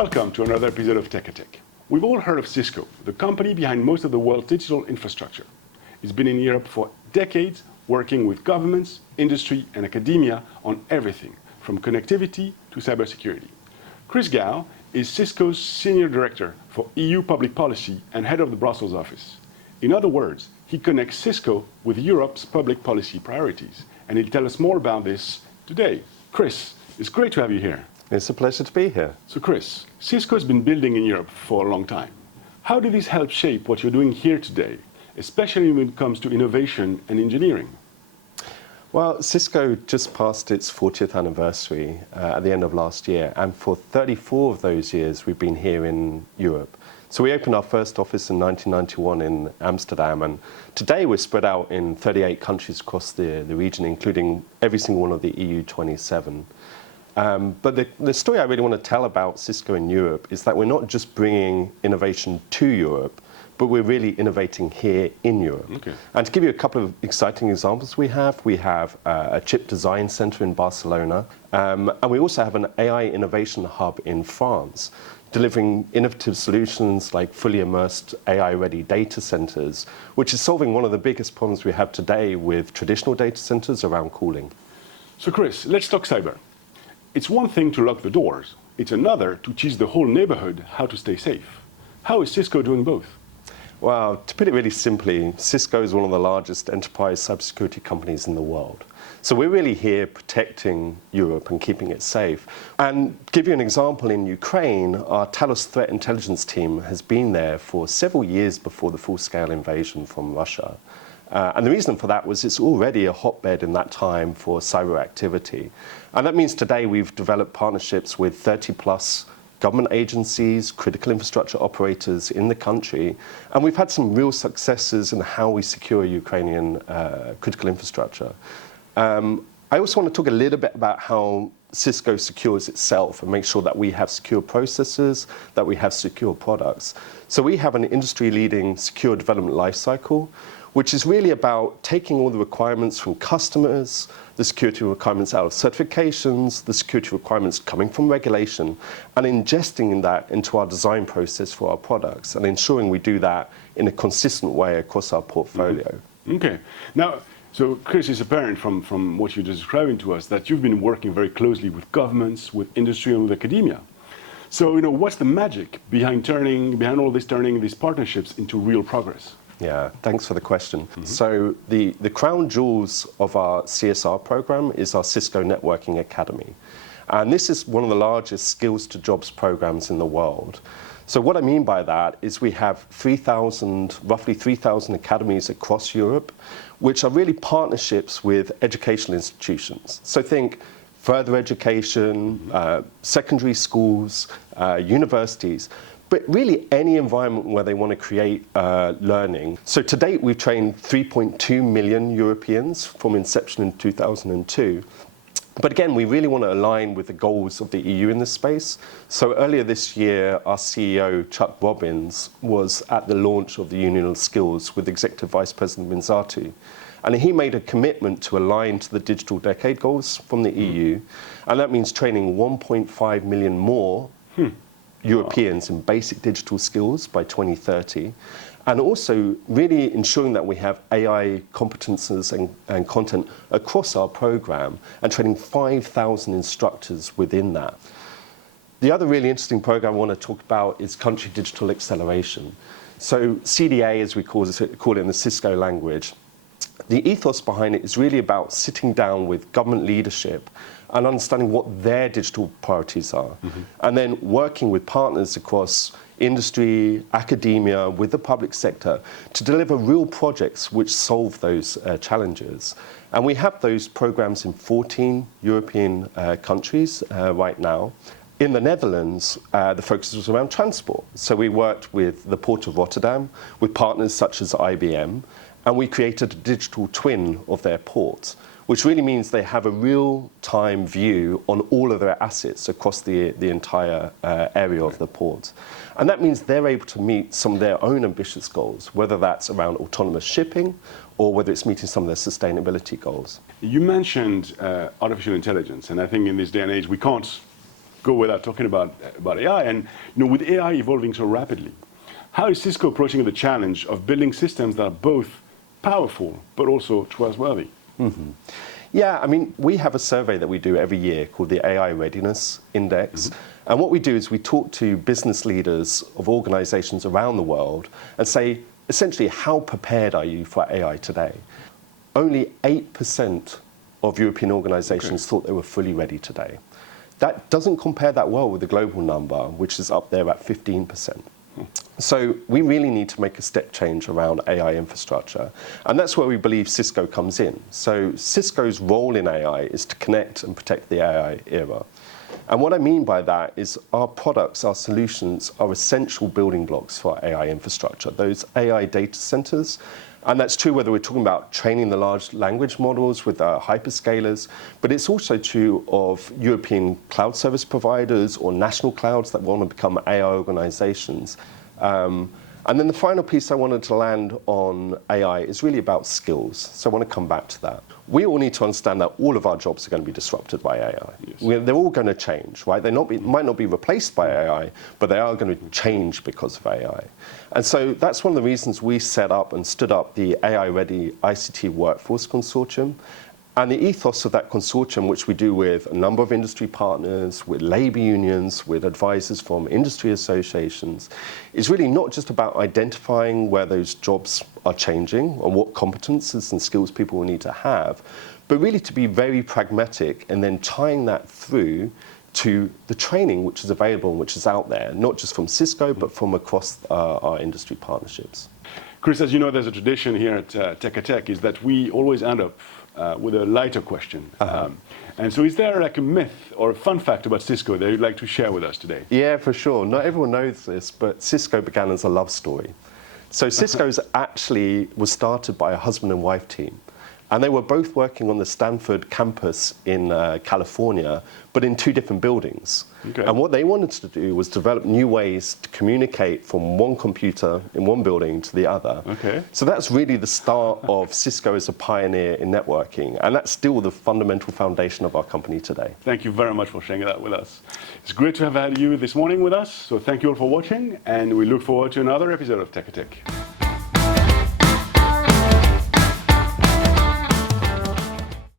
Welcome to another episode of Tech Attack. We've all heard of Cisco, the company behind most of the world's digital infrastructure. It's been in Europe for decades, working with governments, industry, and academia on everything, from connectivity to cybersecurity. Chris Gao is Cisco's Senior Director for EU Public Policy and head of the Brussels office. In other words, he connects Cisco with Europe's public policy priorities, and he'll tell us more about this today. Chris, it's great to have you here. It's a pleasure to be here. So Chris, Cisco has been building in Europe for a long time. How did this help shape what you're doing here today, especially when it comes to innovation and engineering? Well, Cisco just passed its 40th anniversary at the end of last year, and for 34 of those years we've been here in Europe. So we opened our first office in 1991 in Amsterdam, and today we're spread out in 38 countries across the region, including every single one of the EU 27. But the story I really want to tell about Cisco in Europe is that we're not just bringing innovation to Europe, but we're really innovating here in Europe. Okay. And to give you a couple of exciting examples we have a chip design center in Barcelona, and we also have an AI innovation hub in France, delivering innovative solutions like fully immersed AI-ready data centers, which is solving one of the biggest problems we have today with traditional data centers around cooling. So Chris, let's talk cyber. It's one thing to lock the doors. It's another to teach the whole neighborhood how to stay safe. How is Cisco doing both? Well, to put it really simply, Cisco is one of the largest enterprise cybersecurity companies in the world. So we're really here protecting Europe and keeping it safe. And to give you an example, in Ukraine, our Talos threat intelligence team has been there for several years before the full-scale invasion from Russia. And the reason for that was it's already a hotbed in that time for cyber activity. And that means today we've developed partnerships with 30+ government agencies, critical infrastructure operators in the country, and we've had some real successes in how we secure Ukrainian critical infrastructure. I also want to talk a little bit about how Cisco secures itself and make sure that we have secure processes, that we have secure products. So we have an industry-leading secure development lifecycle, which is really about taking all the requirements from customers, the security requirements out of certifications, the security requirements coming from regulation, and ingesting that into our design process for our products, and ensuring we do that in a consistent way across our portfolio. Mm-hmm. Okay. Now, so Chris, it's apparent from what you're describing to us that you've been working very closely with governments, with industry, and with academia. So, what's the magic behind all this turning these partnerships into real progress? Yeah, thanks for the question. Mm-hmm. So the crown jewels of our CSR program is our Cisco Networking Academy. And this is one of the largest skills to jobs programs in the world. So what I mean by that is we have roughly 3,000 academies across Europe, which are really partnerships with educational institutions. So think further education, secondary schools, universities, but really any environment where they want to create learning. So to date, we've trained 3.2 million Europeans from inception in 2002. But again, we really want to align with the goals of the EU in this space. So earlier this year, our CEO, Chuck Robbins, was at the launch of the Union of Skills with Executive Vice President Minzatu. And he made a commitment to align to the Digital Decade goals from the EU. And that means training 1.5 million more Europeans in basic digital skills by 2030, and also really ensuring that we have AI competences and content across our program and training 5,000 instructors within that. The other really interesting program I want to talk about is Country Digital Acceleration. So CDA, as we call it in the Cisco language, the ethos behind it is really about sitting down with government leadership and understanding what their digital priorities are, and then working with partners across industry, academia, with the public sector to deliver real projects which solve those challenges. And we have those programs in 14 European countries right now. In the Netherlands, the focus was around transport. So we worked with the Port of Rotterdam, with partners such as IBM, and we created a digital twin of their port, which really means they have a real-time view on all of their assets across the entire area of the port. And that means they're able to meet some of their own ambitious goals, whether that's around autonomous shipping or whether it's meeting some of their sustainability goals. You mentioned artificial intelligence, and I think in this day and age we can't go without talking about AI. And with AI evolving so rapidly, how is Cisco approaching the challenge of building systems that are both powerful but also trustworthy? Mm-hmm. Yeah, I mean, we have a survey that we do every year called the AI Readiness Index. Mm-hmm. And what we do is we talk to business leaders of organizations around the world and say, essentially, how prepared are you for AI today? Only 8% of European organizations thought they were fully ready today. That doesn't compare that well with the global number, which is up there at 15%. So we really need to make a step change around AI infrastructure. And that's where we believe Cisco comes in. So Cisco's role in AI is to connect and protect the AI era. And what I mean by that is our products, our solutions are essential building blocks for AI infrastructure, those AI data centers. And that's true whether we're talking about training the large language models with hyperscalers, but it's also true of European cloud service providers or national clouds that want to become AI organizations. And then the final piece I wanted to land on AI is really about skills. So I want to come back to that. We all need to understand that all of our jobs are going to be disrupted by AI. Yes. They're all going to change, right? They might not be replaced by AI, but they are going to change because of AI. And so that's one of the reasons we set up and stood up the AI Ready ICT Workforce Consortium. And the ethos of that consortium, which we do with a number of industry partners, with labor unions, with advisors from industry associations, is really not just about identifying where those jobs are changing and what competences and skills people will need to have, but really to be very pragmatic and then tying that through to the training which is available and which is out there, not just from Cisco, but from across our industry partnerships. Chris, as you know, there's a tradition here at Tech is that we always end up with a lighter question. And so is there like a myth or a fun fact about Cisco that you'd like to share with us today? Yeah, for sure. Not everyone knows this, but Cisco began as a love story. So Cisco's actually was started by a husband and wife team. And they were both working on the Stanford campus in California, but in two different buildings. Okay. And what they wanted to do was develop new ways to communicate from one computer in one building to the other. Okay. So that's really the start of Cisco as a pioneer in networking. And that's still the fundamental foundation of our company today. Thank you very much for sharing that with us. It's great to have had you this morning with us. So thank you all for watching. And we look forward to another episode of Tech.